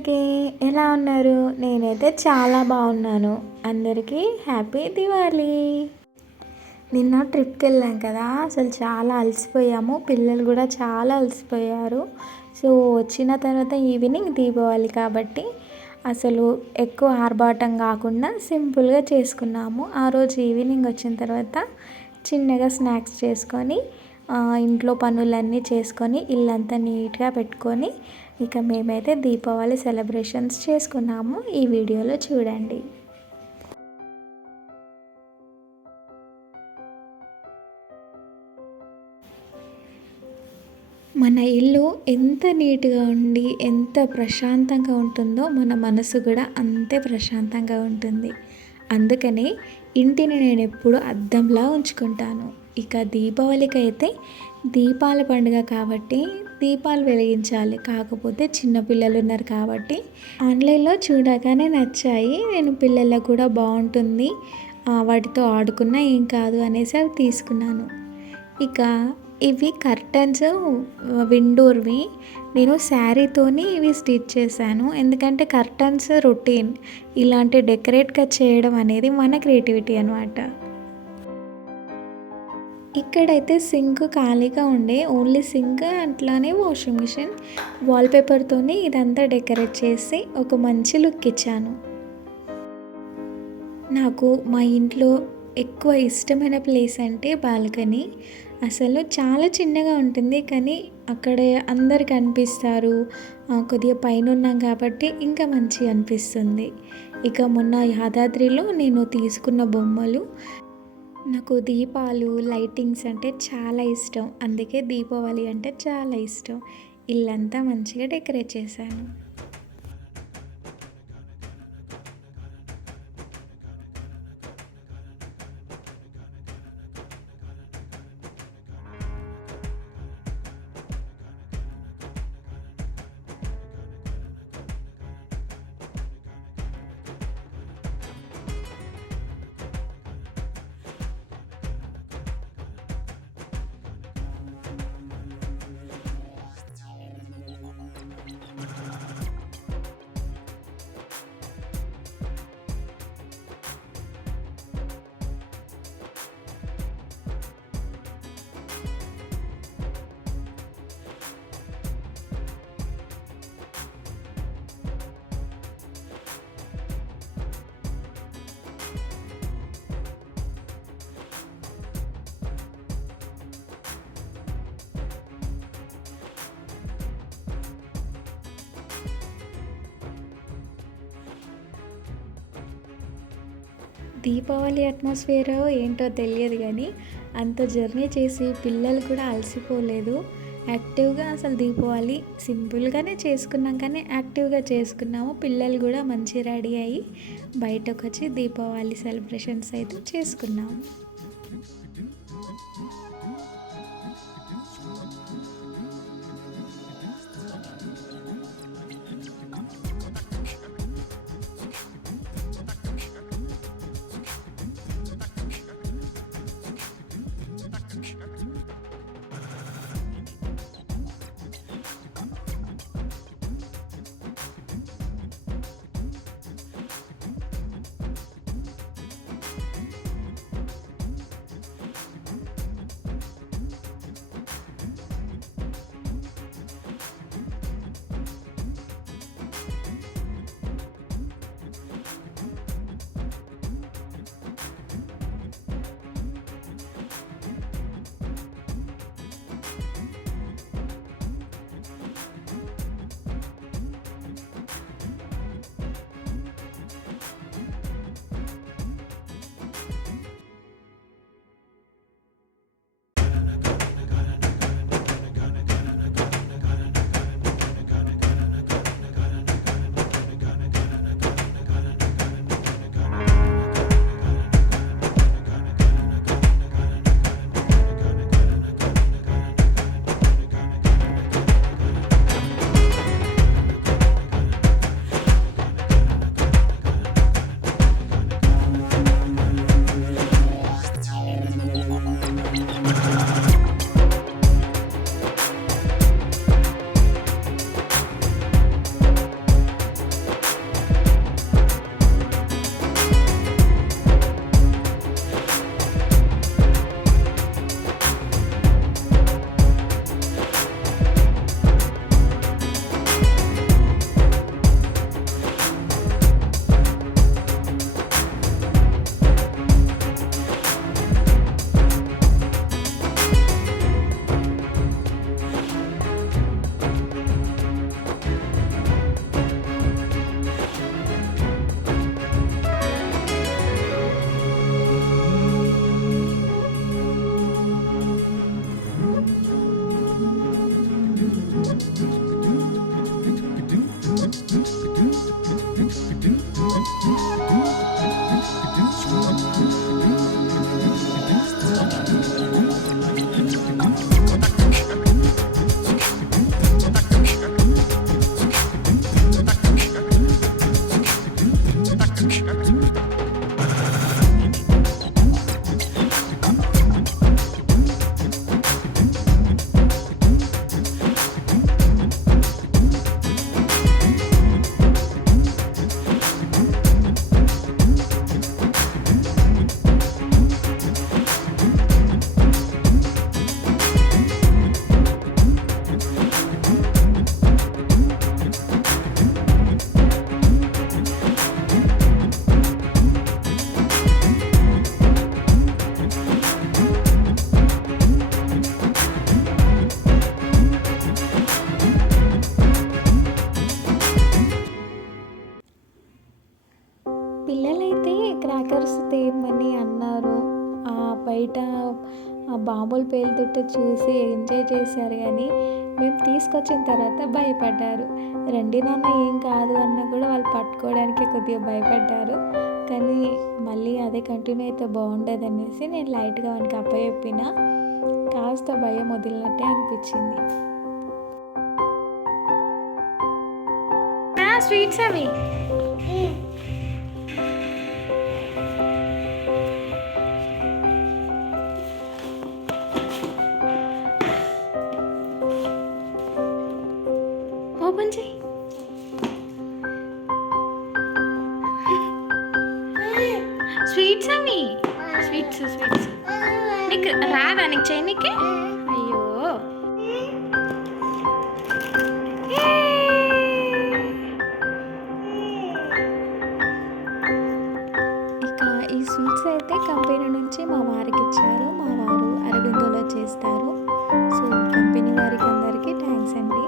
అందరికీ ఎలా ఉన్నారు? నేనైతే చాలా బాగున్నాను. అందరికీ హ్యాపీ దివాళీ. నిన్న ట్రిప్కి వెళ్ళాం కదా, అసలు చాలా అలసిపోయాము. పిల్లలు కూడా చాలా అలసిపోయారు. సో వచ్చిన తర్వాత ఈవినింగ్ దీపావళి కాబట్టి అసలు ఎక్కువ ఆర్భాటం కాకుండా సింపుల్గా చేసుకున్నాము. ఆ రోజు ఈవినింగ్ వచ్చిన తర్వాత చిన్నగా స్నాక్స్ చేసుకొని ఇంట్లో పనులన్నీ చేసుకొని ఇల్లంతా నీట్గా పెట్టుకొని ఇక మేమైతే దీపావళి సెలబ్రేషన్స్ చేసుకున్నాము. ఈ వీడియోలో చూడండి. మన ఇల్లు ఎంత నీట్గా ఉండి ఎంత ప్రశాంతంగా ఉంటుందో మన మనసు కూడా అంతే ప్రశాంతంగా ఉంటుంది. అందుకనే ఇంటిని నేను ఎప్పుడు అద్దంలా ఉంచుకుంటాను. ఇక దీపావళికి అయితే దీపాల పండుగ కాబట్టి దీపాలు వెలిగించాలి. కాకపోతే చిన్నపిల్లలు ఉన్నారు కాబట్టి ఆన్లైన్లో చూడగానే నచ్చాయి. నేను పిల్లలకు కూడా బాగుంటుంది, వాటితో ఆడుకున్నా ఏం కాదు అనేసి అవి తీసుకున్నాను. ఇక ఇవి కర్టన్స్ విండోర్వి. నేను శారీతోని ఇవి స్టిచ్ చేశాను. ఎందుకంటే కర్టన్స్ రొటీన్, ఇలాంటి డెకరేట్గా చేయడం అనేది మన క్రియేటివిటీ అనమాట. ఇక్కడైతే సింక్ ఖాళీగా ఉండే, ఓన్లీ సింక్ అట్లానే వాషింగ్ మిషన్, వాల్పేపర్తో ఇదంతా డెకరేట్ చేసి ఒక మంచి లుక్ ఇచ్చాను. నాకు మా ఇంట్లో ఎక్కువ ఇష్టమైన ప్లేస్ అంటే బాల్కనీ. అసలు చాలా చిన్నగా ఉంటుంది కానీ అక్కడ అందరు కనిపిస్తారు. కొద్దిగా పైన ఉన్నాం కాబట్టి ఇంకా మంచిగా అనిపిస్తుంది. ఇక మొన్న యాదాద్రిలో నేను తీసుకున్న బొమ్మలు, నాకు దీపాలు లైటింగ్స్ అంటే చాలా ఇష్టం. అందుకే దీపావళి అంటే చాలా ఇష్టం. ఇల్లంతా మంచిగా డెకరేట్ చేశాను. దీపావళి అట్మాస్ఫియర్ ఏంటో తెలియదు కానీ అంత జర్నీ చేసి పిల్లలు కూడా అలసిపోలేదు. యాక్టివ్గా అసలు దీపావళి సింపుల్గానే చేసుకున్నాం కానీ యాక్టివ్గా చేసుకున్నాము. పిల్లలు కూడా మంచి రెడీ అయ్యి బయటకు వచ్చి దీపావళి సెలబ్రేషన్స్ అయితే చేసుకున్నాము. ఇమ్మని అన్నారు. బయట ఆ బాంబులు పేలుతుంటే చూసి ఎంజాయ్ చేశారు, కానీ మేము తీసుకొచ్చిన తర్వాత భయపడ్డారు. రండి నాన్న ఏం కాదు అన్నా కూడా వాళ్ళు పట్టుకోవడానికి కొద్దిగా భయపడ్డారు. కానీ మళ్ళీ అదే కంటిన్యూ అయితే బాగుండదు అనేసి నేను లైట్గా వానికి అప్పచెప్పిన. కాస్త భయం వదిలినట్టే అనిపించింది. స్వీట్స్ అవి ఓపెన్ చేయి. స్వీట్స్ అవి స్వీట్స్ నీకు రాదా? నీకు చేయనీకి? అయ్యో, ఇక ఈ స్వీట్స్ అయితే కంపెనీ నుంచి మా వారికి ఇచ్చారు. మా వారు అరవిందోలో చేస్తారు. సో కంపెనీ వారికి అందరికీ థ్యాంక్స్ అండి.